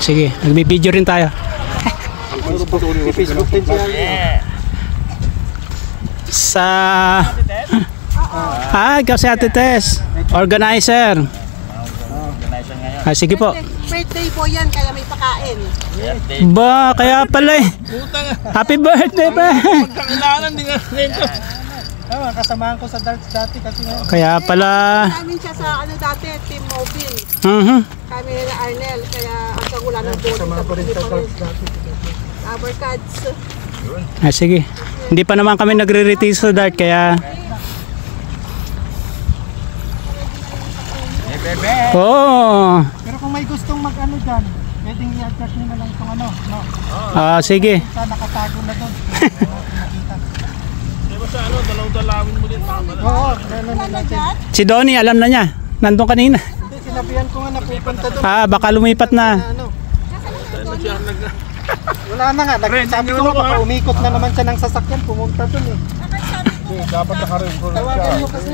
Sige, nagbi-video rin tayo. Facebook din siya. Sa... ikaw si Ate Tess. Organizer. Sige po. Birthday po yan, kaya may pakain. Ba, kaya pala eh. Happy birthday pa. Magkakilalan din nga nito. Kasamahan ko sa darts dati kasi ngayon. Kaya pala. Namin siya sa ano dati, Team Mobile. Kami na Arnel, kaya hanggang wala ng board. Kasamahan ko rin sa darts dati. Our cards. Sige. Hindi pa naman kami nagre-retake sa dart kaya. Oh. Pero kung may gustong mag-ano dyan, pwedeng i-adjust nyo na lang itong ano. No? Sige. Sa nakatago na doon. Diba sa ano, dalaw-dalawin mo din. Oo, meron na natin. Si Donnie, alam na niya. Nandun kanina. Hindi, sinabihan ko nga na pupunta doon. Baka lumipat na. Wala na nga, sabi ko nga baka umikot na naman siya ng sasakyan, pumunta doon eh. Dapat naka-record siya. Tawagan mo kasi.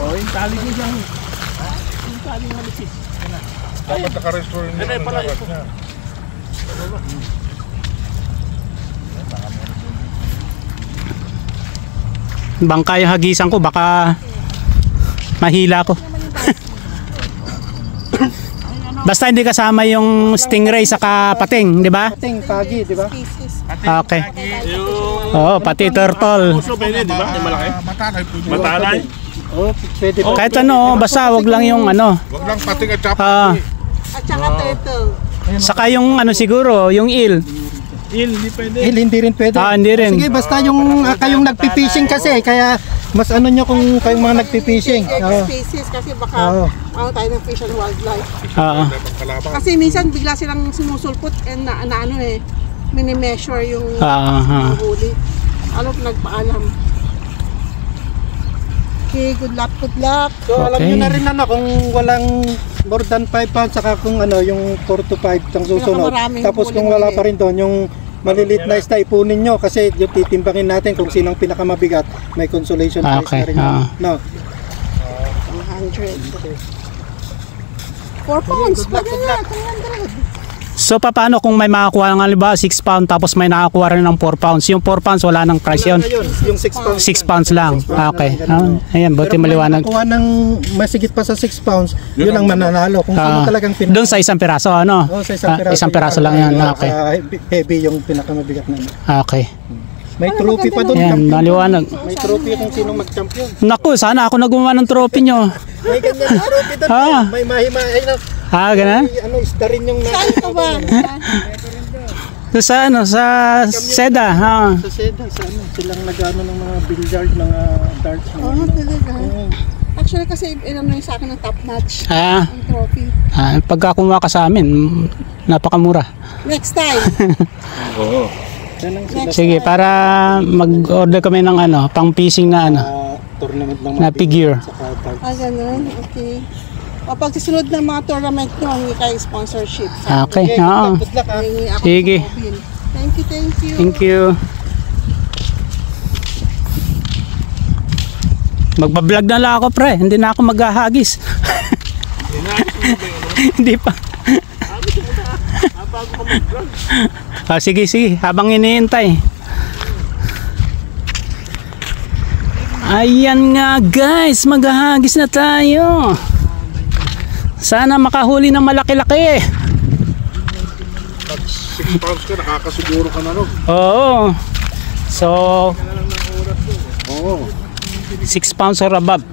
Oo, yung tali ko siya. Yung tali ng malisis. Dapat naka-record niya ng dapat niya. Bangka yung hagisan ko, baka mahila ko. Basta hindi kasama yung stingray sa pating, di ba? Pating, pagi, di ba? Okay. Pati turtle. Puso pwede, di ba? Yung malaki? Matalay. Oh, pwede ba? Kahit ano, basta wag lang yung ano. Wag lang pating at chapa. At saka turtle. Saka yung ano siguro, yung eel. Hindi pwede. Hindi rin pwede. Hindi rin. Sige, basta yung kayong nagpipishing kasi, kaya mas ano nyo kung kayong mga nagpipishing. Species kasi baka tayo ng fish and wildlife. Kasi minsan bigla silang sumusulpot and na ano eh, mini-measure yung huli. Ano nagpaalam. Okay, good luck, good luck. So alam nyo na rin ano, kung walang more than 5 pounds, saka kung ano, yung 4 to 5 ang susunod. Tapos kung wala pa rin doon, yung maliliit na isda ipunin nyo kasi yung titimbangin natin kung sinong pinakamabigat, may consolation prize na rin. No? 100. 4 pounds, pwede na, 300. So paano kung may makakuha ng halimbawa 6 pounds tapos may nakakuha rin ng 4 pounds? Yung 4 pounds wala nang price yun? Yung 6 pounds. 6 pounds lang. Okay. Ayan, buti maliwanag. Pero kung may ng masigit pa sa 6 pounds, yun ang mananalo. Kung sino talagang doon sa isang piraso, ano? sa isang piraso. Isang piraso lang yan. Okay. Heavy yung pinakamabigat na. Okay. May trophy pa doon. Ayan, maliwanag. May trophy kung sino mag-champion. Naku, sana ako nagumawa ng trophy nyo. May ganyan trophy doon. May mahimay na. Ganun? Ano, isda rin yung saan ka ba? Sa ano, sa Seda. Sa Seda, sa ano, silang nag-ano ng mga billiard, mga darts. Talaga. Actually kasi ilam na yung sa akin ng top notch. Ang trophy. Pagka kumuha ka sa amin, napakamura. Next time. Oo. Sige, para mag-order kami ng ano, pang fishing na ano, tournament ng na figure. Ganun. Okay. Pag susunod ng mga tournament nyo, hindi kayo sponsorship. Okay, oo. Sige. Thank you, thank you. Thank you. Magbablog na lang ako, pre. Hindi na ako maghahagis. Hindi pa. Sige, sige. Habang iniintay. Ayan nga, guys. Maghahagis na tayo. Sana makahuli ng malaki-laki. 6 pounds ka, nakakasiguro ka na rin. Oo. So, 6 pounds or above.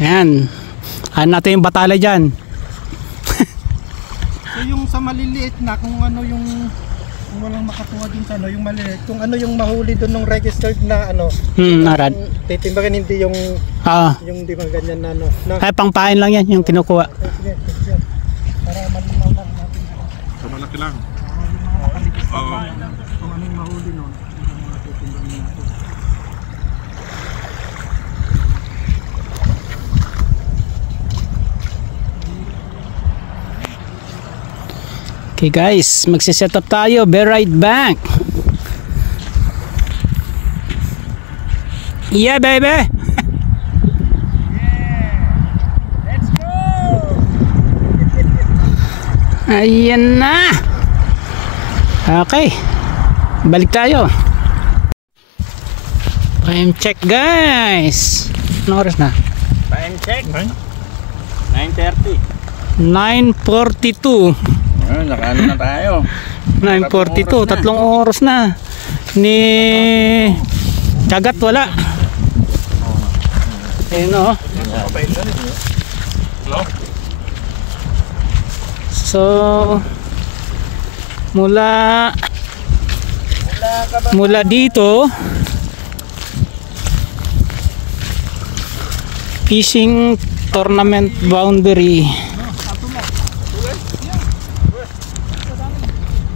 Ayan. Ano natin yung batala dyan? So yung sa maliliit na, kung ano yung kung walang makakuha din sa ano, yung maliliit, kung ano yung mahuli doon ng registered na ano, arad. Titimbangin hindi yung yung di ba ganyan na ano. Ay, pangpain lang yan yung kinukuha. Sige. Para malinaw lang natin. Sa malaki lang. Oo. Kung ano yung mahuli noon, titimbangin natin. Okay guys, magsiset up tayo. Be right back. Yeah, baby. Let's go! Ayan na. Okay. Balik tayo. Time check, guys. Anong oras na? Time check. 9:30. 9:42. Nakaano na tayo. 9:42. Tatlong oras na. Ni Kagat wala. Ayun o. So mula dito fishing tournament boundary.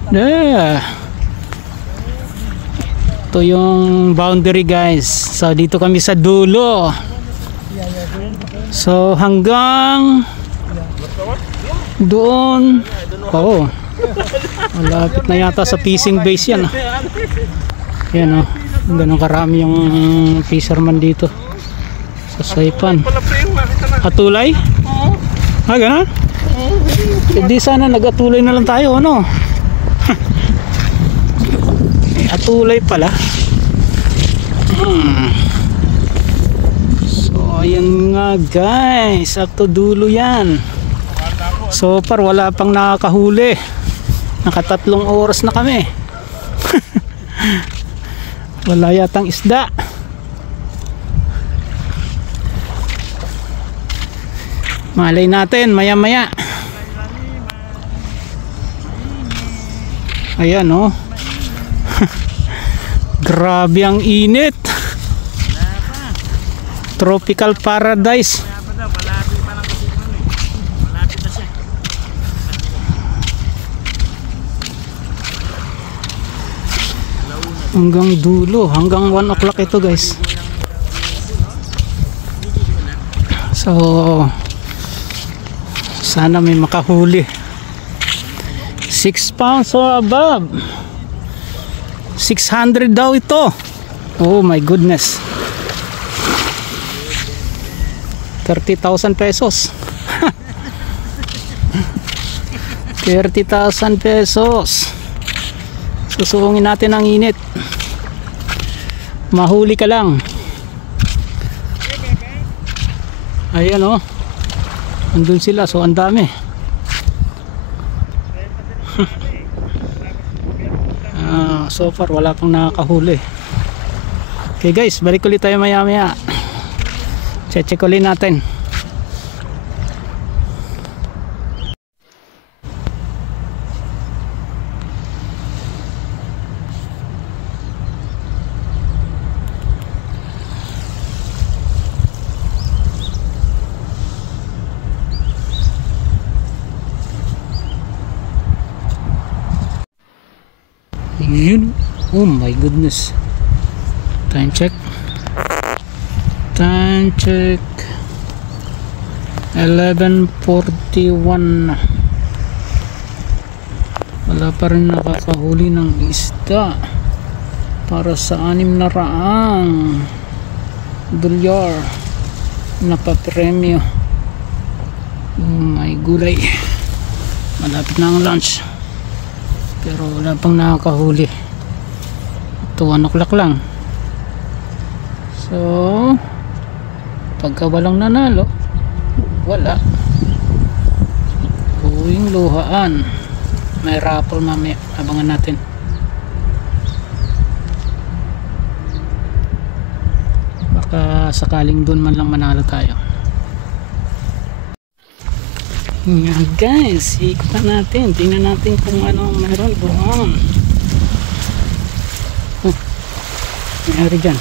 Yeah. Ito yung boundary, guys. So dito kami sa dulo. So hanggang doon. Oh. Malapit na yata sa fishing base yan. Yan, oh. Ganun karami yung fisherman dito sa Saipan. Atulay? Ah, ganun? Hindi sana nag-atulay na lang tayo, ano? Atulay pala. So ayan nga, guys, up to dulo yan. So far wala pang nakakahuli. Nakatatlong oras na kami. Wala yatang isda. Malay natin maya maya. Ayan, oh. Grabe ang init. Tropical paradise. Hanggang dulo, hanggang 1 o'clock ito, guys. So sana may makahuli. 6 pounds or above. 600 daw ito. Oh my goodness. 30,000 pesos. 30,000 pesos. Susuungin natin ang init. Mahuli ka lang. Ayan, oh. Andun sila, so ang dami. So far wala pang nakakahuli. Okay, guys, balik ulit tayo maya maya. Check ulit natin. Yun. Oh my goodness. Time check. Time check. 11:41. Wala pa rin nakakahuli ng isda para sa 600 dolyar na papremyo. Oh my gulay. Malapit na ang lunch. Pero wala pang nakakahuli. Ito 1 o'clock lang. So pagka walang nanalo, wala. Huwing luhaan. May raffle mamaya, abangan natin. Baka sakaling dun man lang manalo tayo. Yan, guys, ikutan natin. Tingnan natin kung ano meron doon. Mayroon dyan.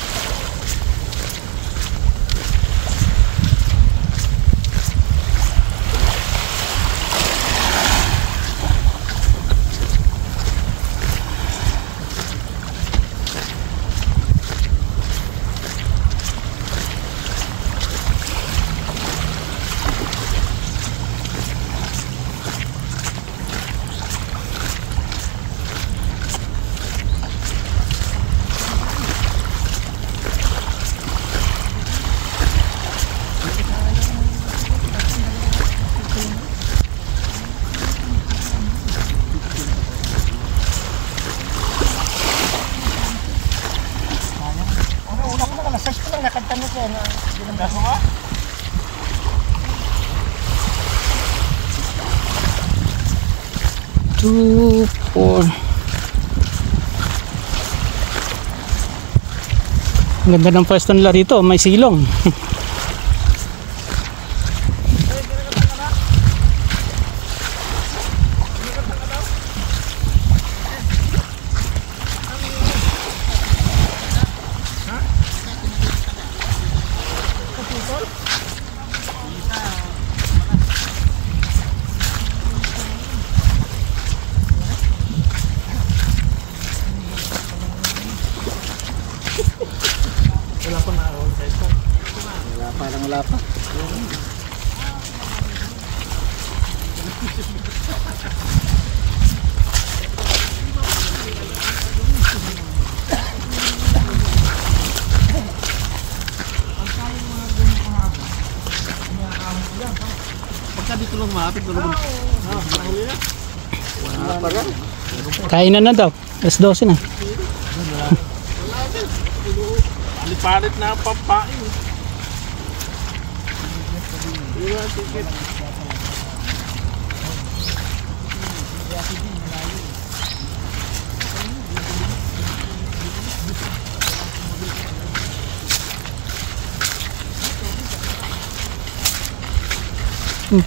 Kakasize ko lang, nakatanong ko na. Kaso ka? Two, four. Ang ganda ng pwesto nila rito, may silong. Wala pa. Pagka dito lang mahapit na naman. Kainan na daw. Alas 12 na. Palit na ang pampain.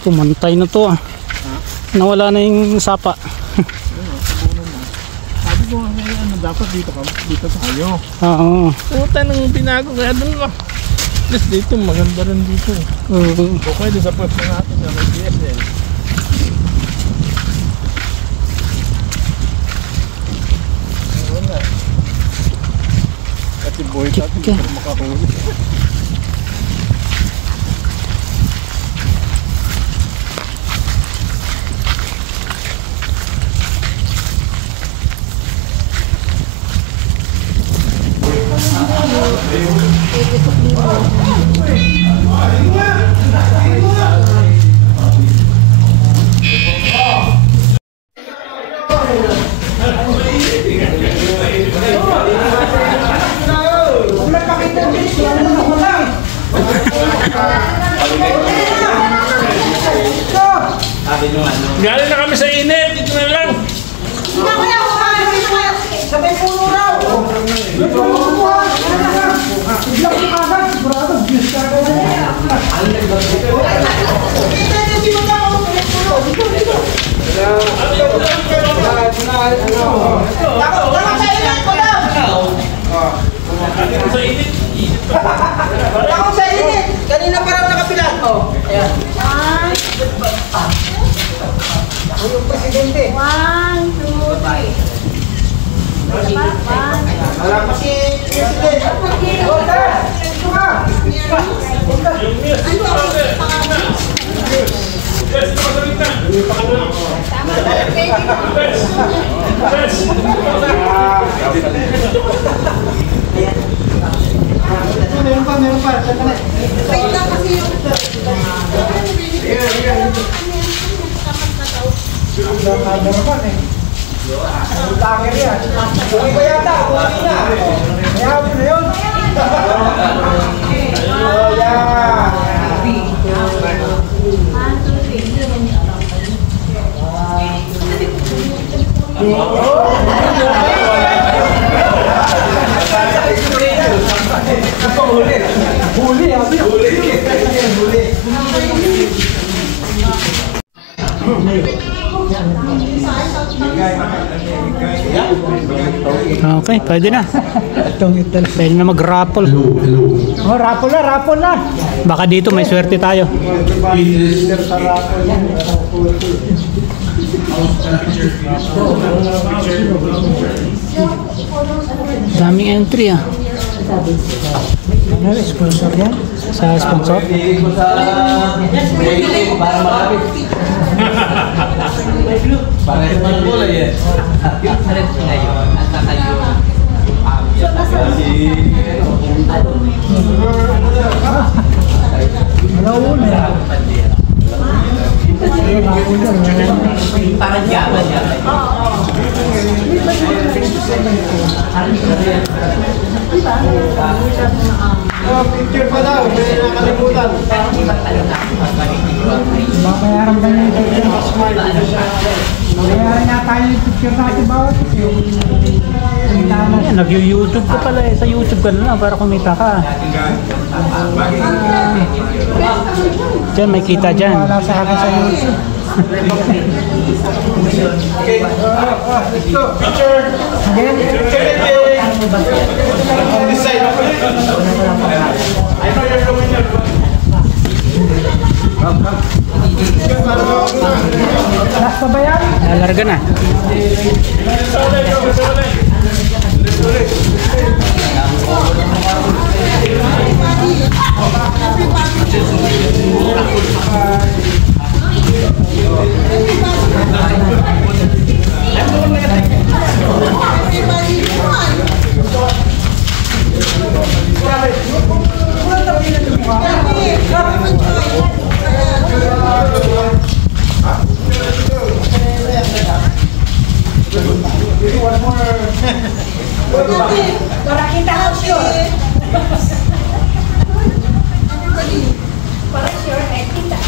Pumantay na to ah. Nawala na yung sapa. Sabi ko nga ano, dapat dito tayo. Oo. Puta nang binago kaya doon lang. Yes, dito maganda rin dito. O pwede sa pwesto natin na may DSL. Wala. Kasi boy natin Okay. hindi makahuli. Galing na kami sa init, dito na lang. Sabay puno raw. Kanina pa raw nakapilat. Ayan. Yung presidente. 1, 2, 3. Wala pa si presidente. Meron pa. Wait lang kasi yung... Lager yan. Huli ba yata? Huli na. Mayabot na yun. Oh, yan. Okay, pwede na. Pwede na mag-raffle. Oh, raffle na. Baka dito may swerte tayo. Daming entry ah. Ano, sponsor yan? Sa sponsor? Para malapit. Para sa mga bola yan. Yung salit ngayon, at saka yung parang yaman yan. picture pa daw, may nakalimutan. Babayaran ba niya yung picture? Babayaran na tayo yung picture natin bawat Ayan, nag-YouTube ka pala eh. Sa YouTube ka na lang para kumita ka. Diyan, may kita dyan. wala sa akin sa YouTube. Okay, let's go. Picture. Again? On this side. I know you're doing it. Last pa ba yan? Nalarga na. Para kita ko sure. Para sure, kita.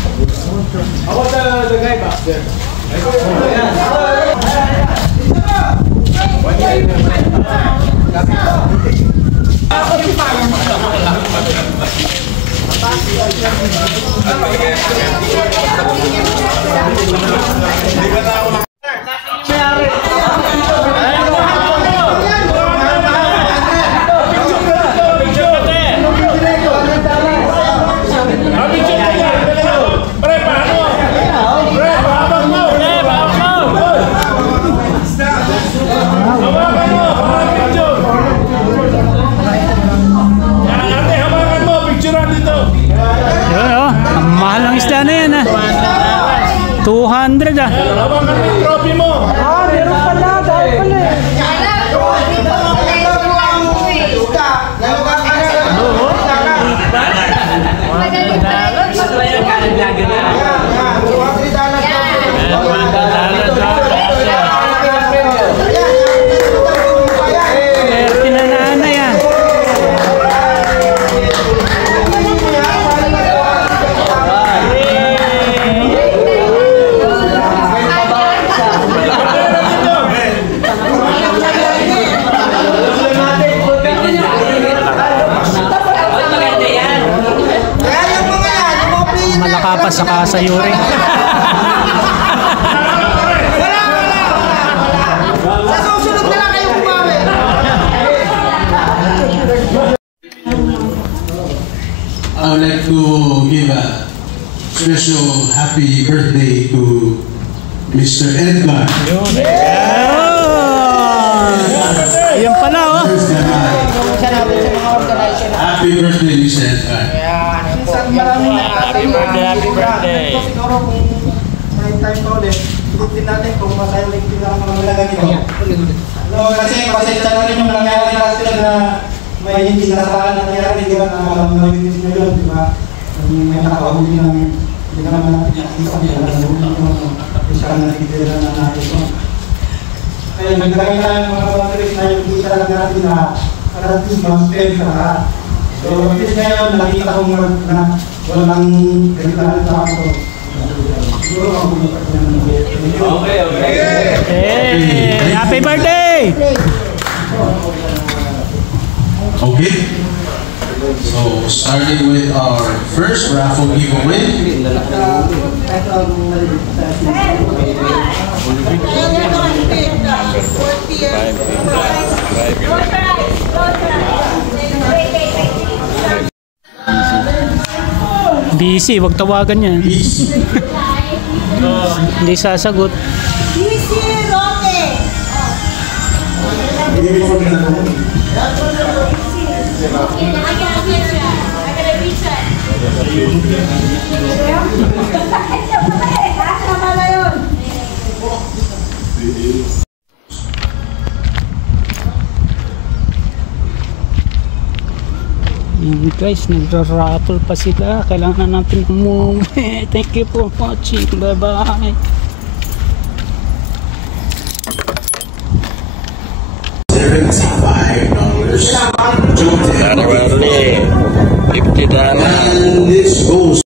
How about the guy back there? Yun oh, ang mahal ng isda na yan ah. 200 ah. Hawakan mo yung trophy mo. Ah, meron pala. Dahil pala eh. Malakapas sa kasayuri. Sa susunod na lang kayo bumawi. I would like to give a special happy birthday to Mr. Edgar. Yan pala oh. Happy birthday, Mr. Edgar. Happy birthday. Siguro kung may time pa ulit, hindi din natin kung masaya ulit din ang mga malaga nito. No, kasi pasensya na rin yung nangyari natin na may hindi nasaan na nangyari, di ba, na malinis na yun, di ba? May nakahuli ng hindi naman natin nakikita nila na nahuli siya na nagtitira na natin. Kaya naglagay na yung mga batteries na yung kita lang natin na parating mag-spend sa lahat. So, at least ngayon, nakita ko na walang ganito na ako. Siguro ako Okay. Hey, happy birthday! Okay. So, starting with our first raffle giveaway. Busy, wag tawagan yan. Please. Hindi sasagot. Easy, Roque. Guys, nagra-raffle pa sila. Kailangan natin umuwi. Thank you for watching. Bye-bye. $75. $50. And this goes